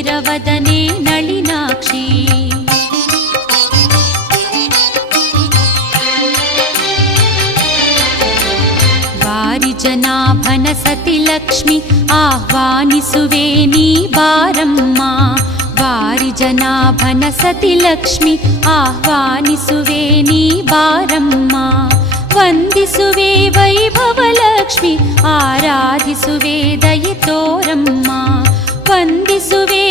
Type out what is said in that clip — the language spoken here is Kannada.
रुचिरवदने नलिनाक्षी वारिजनाभन सति लक्ष्मी आह्वानिसुवे नी बारम्मा वारिजनाभन सति लक्ष्मी आह्वानिसुवे नी बारम्मा ವಂದಿಸುವೆ ವೈಭವಲಕ್ಷ್ಮಿ ಆರಾಧಿಸುವೆ ದಯೆ ತೋರಮ್ಮ ವಂದಿಸುವೆ